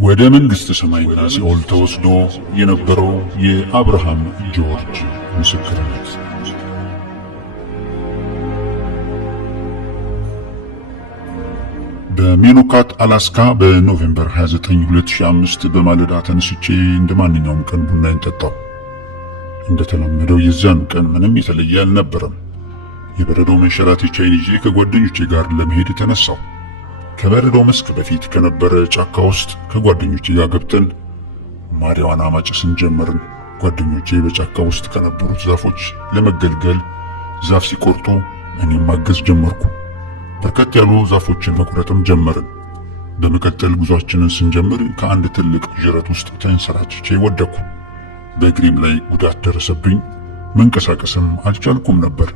ወደ መንግሥተ ሰማይና ሲኦል ተወስዶ የነበረው የአብርሃም ጆርጅ ምስክርነት። በሜኖካት አላስካ በኖቬምበር 29 2005 በማለዳ ተነስቼ እንደማንኛውም ቀን ቡናዬን ጠጣሁ። እንደተለመደው የዚያን ቀን ምንም የተለየ አልነበረም። የበረዶ መንሸራተቻዬን ይዤ ከጓደኞቼ ጋር ለመሄድ ተነሳሁ። ከበረዶ መስክ በፊት ከነበረ ጫካ ውስጥ ከጓደኞቼ ጋር ገብተን ማሪዋና ማጨስን ጀመርን። ጓደኞቼ በጫካ ውስጥ ከነበሩት ዛፎች ለመገልገል ዛፍ ሲቆርጡ እኔም ማገዝ ጀመርኩ። በርከት ያሉ ዛፎችን መቁረጥም ጀመርን። በመቀጠል ጉዟችንን ስንጀምር ከአንድ ትልቅ ጅረት ውስጥ ተንሰራችቼ ወደቅኩ። በእግሬም ላይ ጉዳት ደረሰብኝ። መንቀሳቀስም አልቻልኩም ነበር።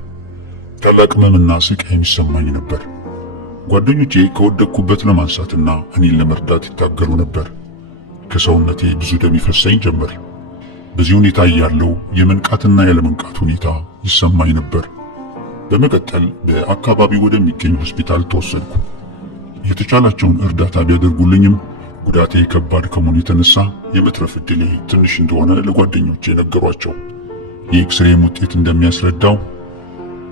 ታላቅ ሕመምና ስቃይ ይሰማኝ ነበር። ጓደኞቼ ከወደቅኩበት ለማንሳትና እኔን ለመርዳት ይታገሉ ነበር። ከሰውነቴ ብዙ ደም ይፈሰኝ ጀመር። በዚህ ሁኔታ እያለሁ የመንቃትና ያለመንቃት ሁኔታ ይሰማኝ ነበር። በመቀጠል በአካባቢው ወደሚገኝ ሆስፒታል ተወሰድኩ። የተቻላቸውን እርዳታ ቢያደርጉልኝም ጉዳቴ ከባድ ከመሆኑ የተነሳ የመትረፍ ዕድሌ ትንሽ እንደሆነ ለጓደኞቼ ነገሯቸው። የኤክስሬም ውጤት እንደሚያስረዳው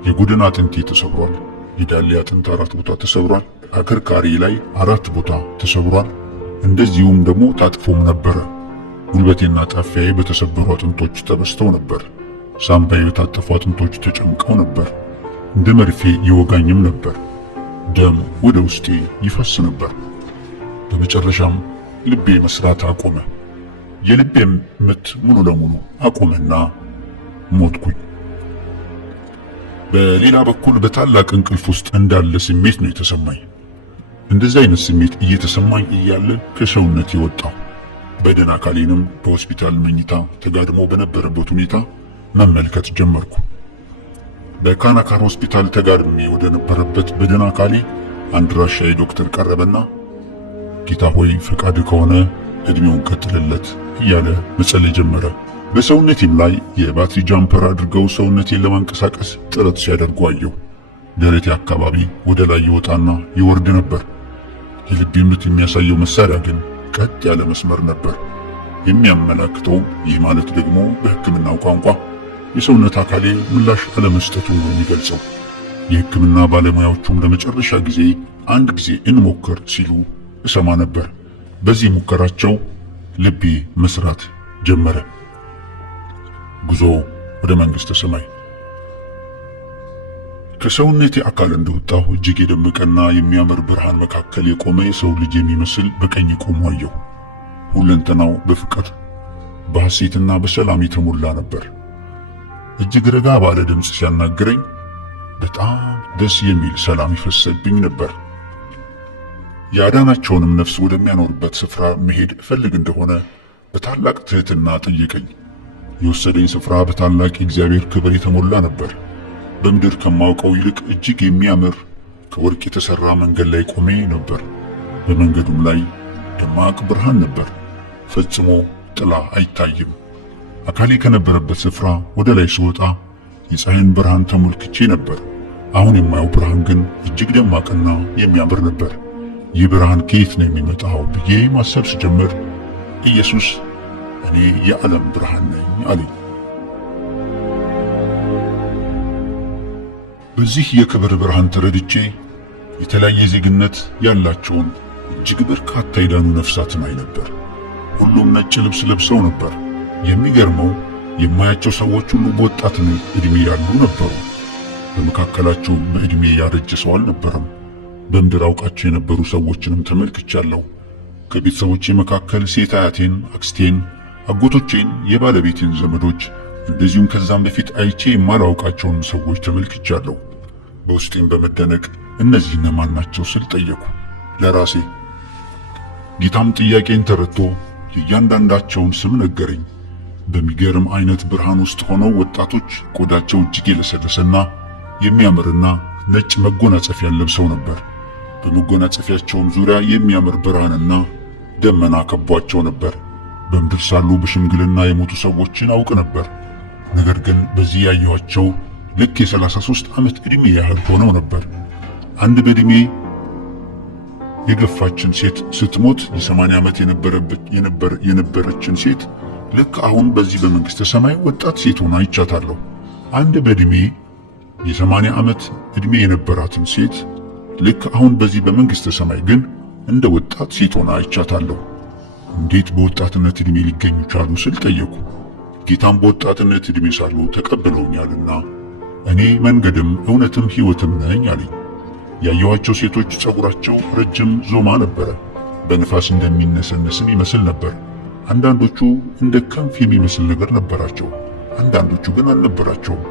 የጎድን አጥንቴ ተሰብሯል። የዳሌ አጥንት 4 ቦታ ተሰብሯል። አከርካሪ ላይ 4 ቦታ ተሰብሯል። እንደዚሁም ደግሞ ታጥፎም ነበረ። ጉልበቴና ጣፊያዬ በተሰበሩ አጥንቶች ተበስተው ነበር። ሳምባዬ በታጠፉ አጥንቶች ተጨምቀው ነበር። እንደ መርፌ ይወጋኝም ነበር። ደም ወደ ውስጤ ይፈስ ነበር። በመጨረሻም ልቤ መስራት አቆመ። የልቤም ምት ሙሉ ለሙሉ አቆመና ሞትኩኝ። በሌላ በኩል በታላቅ እንቅልፍ ውስጥ እንዳለ ስሜት ነው የተሰማኝ። እንደዚህ አይነት ስሜት እየተሰማኝ እያለ ከሰውነት የወጣው በደን አካሌንም በሆስፒታል መኝታ ተጋድሞ በነበረበት ሁኔታ መመልከት ጀመርኩ። በካናካር ሆስፒታል ተጋድሜ ወደ ነበረበት በደን አካሌ አንድ ራሻዊ ዶክተር ቀረበና ጌታ ሆይ ፈቃድ ከሆነ እድሜውን ቀጥልለት እያለ መጸለይ ጀመረ። በሰውነቴም ላይ የባትሪ ጃምፐር አድርገው ሰውነቴን ለማንቀሳቀስ ጥረት ሲያደርጉ አየሁ። ደረቴ አካባቢ ወደ ላይ ይወጣና ይወርድ ነበር። የልቤ ምት የሚያሳየው መሳሪያ ግን ቀጥ ያለ መስመር ነበር። የሚያመላክተው ይህ ማለት ደግሞ በሕክምናው ቋንቋ የሰውነት አካሌ ምላሽ አለመስጠቱ ነው የሚገልጸው። የሕክምና ባለሙያዎቹም ለመጨረሻ ጊዜ አንድ ጊዜ እንሞክር ሲሉ እሰማ ነበር። በዚህ ሙከራቸው ልቤ መስራት ጀመረ። ጉዞ ወደ መንግሥተ ሰማይ። ከሰውነቴ አካል እንደወጣሁ እጅግ የደመቀና የሚያምር ብርሃን መካከል የቆመ የሰው ልጅ የሚመስል በቀኝ ቆሞ አየሁ። ሁለንተናው በፍቅር በሐሴትና በሰላም የተሞላ ነበር። እጅግ ረጋ ባለ ድምፅ ሲያናግረኝ በጣም ደስ የሚል ሰላም ይፈሰብኝ ነበር። ያዳናቸውንም ነፍስ ወደሚያኖርበት ስፍራ መሄድ እፈልግ እንደሆነ በታላቅ ትህትና ጠየቀኝ። የወሰደኝ ስፍራ በታላቅ የእግዚአብሔር ክብር የተሞላ ነበር። በምድር ከማውቀው ይልቅ እጅግ የሚያምር ከወርቅ የተሰራ መንገድ ላይ ቆሜ ነበር። በመንገዱም ላይ ደማቅ ብርሃን ነበር። ፈጽሞ ጥላ አይታይም። አካሌ ከነበረበት ስፍራ ወደ ላይ ስወጣ የፀሐይን ብርሃን ተመልክቼ ነበር። አሁን የማየው ብርሃን ግን እጅግ ደማቅና የሚያምር ነበር። ይህ ብርሃን ከየት ነው የሚመጣው ብዬ ማሰብ ስጀምር ኢየሱስ እኔ የዓለም ብርሃን ነኝ አለኝ። በዚህ የክብር ብርሃን ተረድቼ የተለያየ ዜግነት ያላቸውን እጅግ በርካታ የዳኑ ነፍሳትን አይ ነበር። ሁሉም ነጭ ልብስ ለብሰው ነበር። የሚገርመው የማያቸው ሰዎች ሁሉ በወጣትነት ዕድሜ ያሉ ነበሩ። በመካከላቸው በዕድሜ ያረጀ ሰው አልነበረም። በምድር አውቃቸው የነበሩ ሰዎችንም ተመልክቻለሁ። ከቤተሰቦቼ መካከል ሴት አያቴን፣ አክስቴን፣ አጎቶቼን፣ የባለቤቴን ዘመዶች እንደዚሁም ከዛም በፊት አይቼ የማላውቃቸውን ሰዎች ተመልክቻለሁ። በውስጤም በመደነቅ እነዚህ እነማን ናቸው ስል ጠየቁ ለራሴ። ጌታም ጥያቄን ተረድቶ የእያንዳንዳቸውን ስም ነገረኝ። በሚገርም አይነት ብርሃን ውስጥ ሆነው ወጣቶች ቆዳቸው እጅግ የለሰለሰና የሚያምርና ነጭ መጎናጸፊያ ለብሰው ነበር። በመጎናጸፊያቸውም ዙሪያ የሚያምር ብርሃንና ደመና ከቧቸው ነበር። በምድር ሳሉ በሽምግልና የሞቱ ሰዎችን አውቅ ነበር። ነገር ግን በዚህ ያየኋቸው ልክ የ33 ዓመት ዕድሜ ያህል ሆነው ነበር። አንድ በዕድሜ የገፋችን ሴት ስትሞት የ80 ዓመት የነበረችን ሴት ልክ አሁን በዚህ በመንግስተ ሰማይ ወጣት ሴት ሆና አይቻታለሁ። አንድ በእድሜ የ80 ዓመት እድሜ የነበራትን ሴት ልክ አሁን በዚህ በመንግስተ ሰማይ ግን እንደ ወጣት ሴት ሆና አይቻታለሁ። እንዴት በወጣትነት እድሜ ሊገኙ ቻሉ ስል ጠየቁ። ጌታም በወጣትነት እድሜ ሳሉ ተቀብለውኛልና እኔ መንገድም እውነትም ሕይወትም ነኝ አለኝ። ያየኋቸው ሴቶች ጸጉራቸው ረጅም ዞማ ነበረ፣ በንፋስ እንደሚነሰነስም ይመስል ነበር። አንዳንዶቹ እንደ ከንፍ የሚመስል ነገር ነበራቸው፣ አንዳንዶቹ ግን አልነበራቸውም።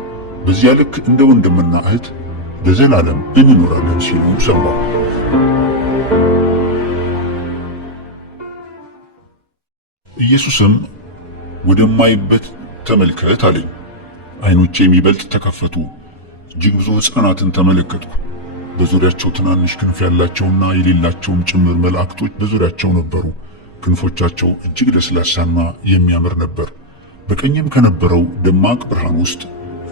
በዚያ ልክ እንደ ወንድምና እህት ለዘላለም እንኖራለን ሲሉ ሰማሁ። ኢየሱስም ወደማይበት ተመልከት አለኝ። ዓይኖቼ የሚበልጥ ተከፈቱ። እጅግ ብዙ ሕፃናትን ተመለከትኩ። በዙሪያቸው ትናንሽ ክንፍ ያላቸውና የሌላቸውም ጭምር መላእክቶች በዙሪያቸው ነበሩ። ክንፎቻቸው እጅግ ለስላሳና የሚያምር ነበር። በቀኝም ከነበረው ደማቅ ብርሃን ውስጥ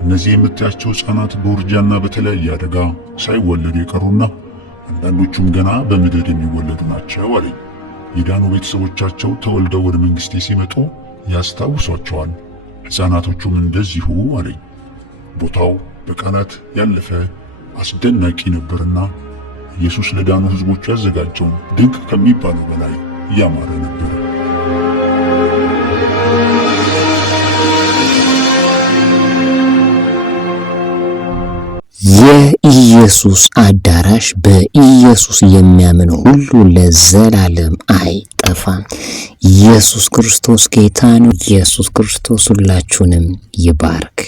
እነዚህ የምታያቸው ሕፃናት በውርጃና በተለያየ አደጋ ሳይወለዱ የቀሩና አንዳንዶቹም ገና በምድር የሚወለዱ ናቸው አለኝ። የዳኑ ቤተሰቦቻቸው ተወልደው ወደ መንግሥቴ ሲመጡ ያስታውሷቸዋል። ሕፃናቶቹም እንደዚሁ አለኝ። ቦታው በቃላት ያለፈ አስደናቂ ነበርና ኢየሱስ ለዳኑ ሕዝቦች ያዘጋጀው ድንቅ ከሚባለው በላይ ያማረ ነበር። የኢየሱስ አዳራሽ በኢየሱስ የሚያምን ሁሉ ለዘላለም አይጠፋም። ኢየሱስ ክርስቶስ ጌታ ነው። ኢየሱስ ክርስቶስ ሁላችሁንም ይባርክ።